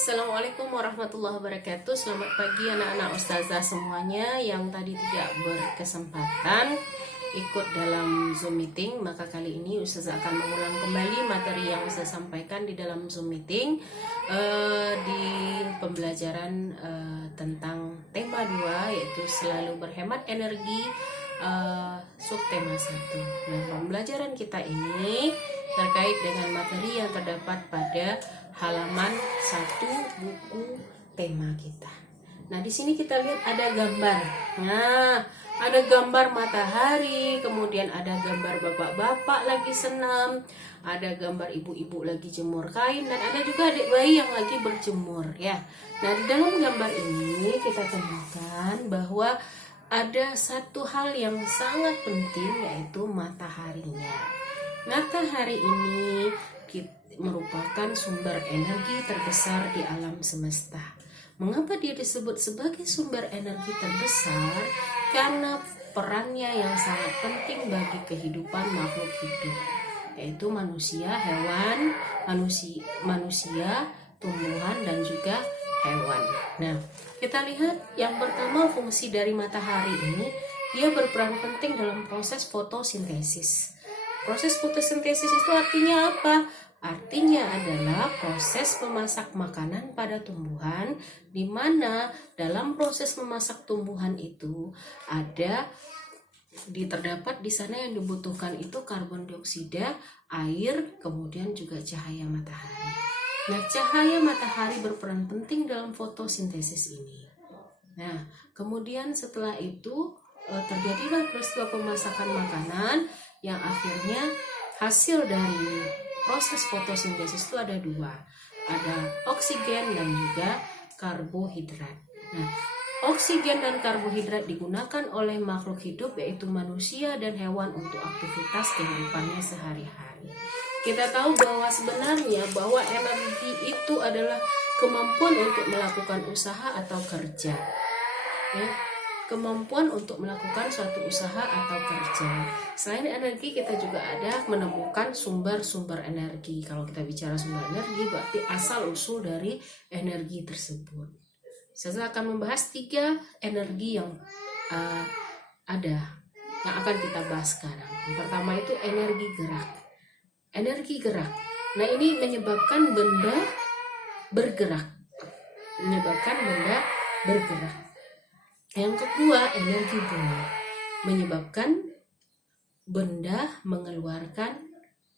Assalamualaikum warahmatullahi wabarakatuh. Selamat pagi anak-anak ustazah semuanya yang tadi tidak berkesempatan ikut dalam Zoom meeting. Maka kali ini ustazah akan mengulang kembali materi yang ustazah sampaikan di dalam Zoom meeting di pembelajaran tentang tema 2, yaitu selalu berhemat energi, subtema 1. Nah, pembelajaran kita ini terkait dengan materi yang terdapat pada halaman 1 buku tema kita. Nah, di sini kita lihat ada gambar. Nah, ada gambar matahari, kemudian ada gambar bapak-bapak lagi senam, ada gambar ibu-ibu lagi jemur kain, dan ada juga adik bayi yang lagi berjemur ya. Nah, di dalam gambar ini kita temukan bahwa ada satu hal yang sangat penting, yaitu mataharinya. Matahari ini merupakan sumber energi terbesar di alam semesta. Mengapa dia disebut sebagai sumber energi terbesar? Karena perannya yang sangat penting bagi kehidupan makhluk hidup, yaitu manusia, hewan, manusia, tumbuhan, dan juga hewan. Nah, kita lihat yang pertama, fungsi dari matahari ini, dia berperan penting dalam proses fotosintesis. Proses fotosintesis itu artinya apa? Artinya adalah proses memasak makanan pada tumbuhan, di mana dalam proses memasak tumbuhan itu terdapat di sana yang dibutuhkan itu karbon dioksida, air, kemudian juga cahaya matahari. Nah, cahaya matahari berperan penting dalam fotosintesis ini. Nah, kemudian setelah itu terjadilah peristiwa pemasakan makanan yang akhirnya hasil dari proses fotosintesis itu ada 2, ada oksigen dan juga karbohidrat. Nah, oksigen dan karbohidrat digunakan oleh makhluk hidup, yaitu manusia dan hewan, untuk aktivitas kehidupannya sehari-hari. Kita tahu bahwa sebenarnya bahwa energi itu adalah kemampuan untuk melakukan usaha atau kerja. Ya, kemampuan untuk melakukan suatu usaha atau kerja. Selain energi, kita juga ada menemukan sumber-sumber energi. Kalau kita bicara sumber energi, berarti asal-usul dari energi tersebut. Saya akan membahas 3 energi yang ada, yang akan kita bahas sekarang. Yang pertama itu energi gerak. Energi gerak. Nah, ini menyebabkan benda bergerak. Yang kedua, energi bunyi, menyebabkan benda mengeluarkan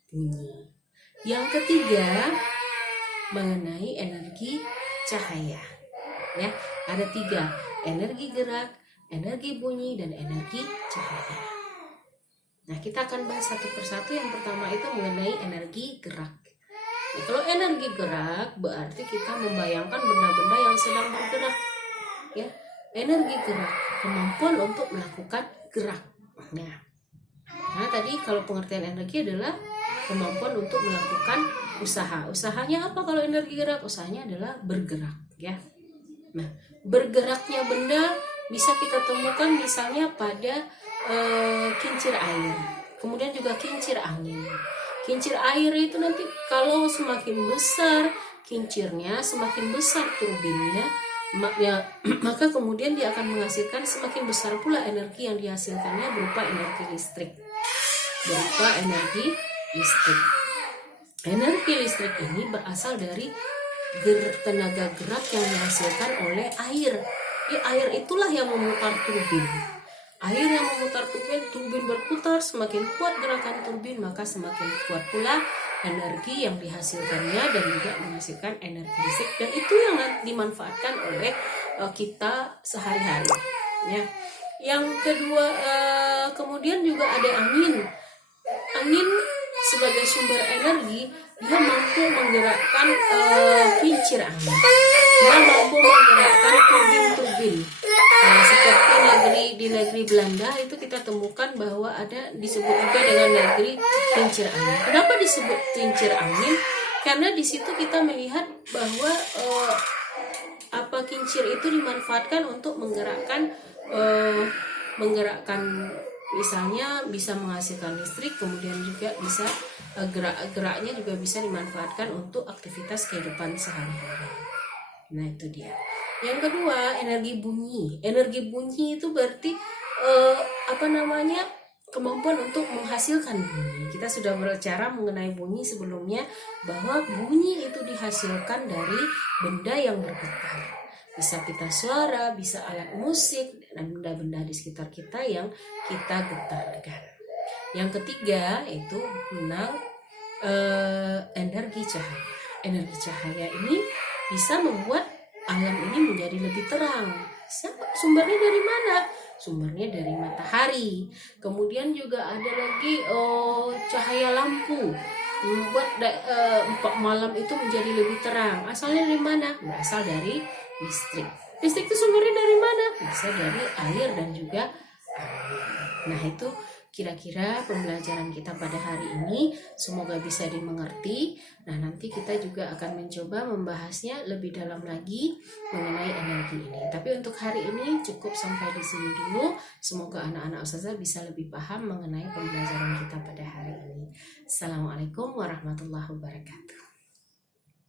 bunyi. Yang ketiga, mengenai energi cahaya. Ya, ada 3, energi gerak, energi bunyi, dan energi cahaya. Nah, kita akan bahas satu persatu. Yang pertama itu mengenai energi gerak. Nah, kalau energi gerak berarti kita membayangkan benda-benda yang sedang bergerak. Ya, energi gerak, kemampuan untuk melakukan gerak. Nah, tadi kalau pengertian energi adalah kemampuan untuk melakukan usaha. Usahanya apa kalau energi gerak? Usahanya adalah bergerak, ya. Nah, bergeraknya benda bisa kita temukan misalnya pada kincir air, kemudian juga kincir angin. Kincir air itu nanti kalau semakin besar kincirnya, semakin besar turbinnya, maka kemudian dia akan menghasilkan semakin besar pula energi yang dihasilkannya berupa energi listrik. Energi listrik ini berasal dari tenaga gerak yang dihasilkan oleh air. Air itulah yang memutar turbin. Air yang memutar turbin berputar, semakin kuat gerakan turbin, maka semakin kuat pula energi yang dihasilkannya dan juga menghasilkan energi listrik, dan itu yang dimanfaatkan oleh kita sehari-hari. Ya. Yang kedua, kemudian juga ada angin. Angin sebagai sumber energi, dia mampu menggerakkan kincir angin. Dia mampu menggerakkan turbin-turbin. Seperti di negeri Belanda itu kita temukan bahwa ada disebut juga dengan negeri kincir angin. Kenapa disebut kincir angin? Karena di situ kita melihat bahwa kincir itu dimanfaatkan untuk menggerakkan misalnya bisa menghasilkan listrik, kemudian juga bisa geraknya juga bisa dimanfaatkan untuk aktivitas kehidupan sehari-hari. Nah, itu dia. Yang kedua, energi bunyi. Energi bunyi itu berarti kemampuan untuk menghasilkan bunyi. Kita sudah berbicara mengenai bunyi sebelumnya, bahwa bunyi itu dihasilkan dari benda yang bergetar. Bisa pita suara, bisa alat musik, dan benda-benda di sekitar kita yang kita getarkan. Yang ketiga itu tentang energi cahaya. Energi cahaya ini bisa membuat alam ini menjadi lebih terang. Sumbernya dari mana? Sumbernya dari matahari. Kemudian juga ada lagi cahaya lampu, membuat malam itu menjadi lebih terang. Asalnya dari mana? Berasal dari listrik. Listrik itu sumbernya dari mana? Bisa dari air dan juga angin. Nah, itu kira-kira pembelajaran kita pada hari ini, semoga bisa dimengerti. Nah, nanti kita juga akan mencoba membahasnya lebih dalam lagi mengenai energi ini. Tapi untuk hari ini cukup sampai di sini dulu. Semoga anak-anak Ustazah bisa lebih paham mengenai pembelajaran kita pada hari ini. Assalamualaikum warahmatullahi wabarakatuh.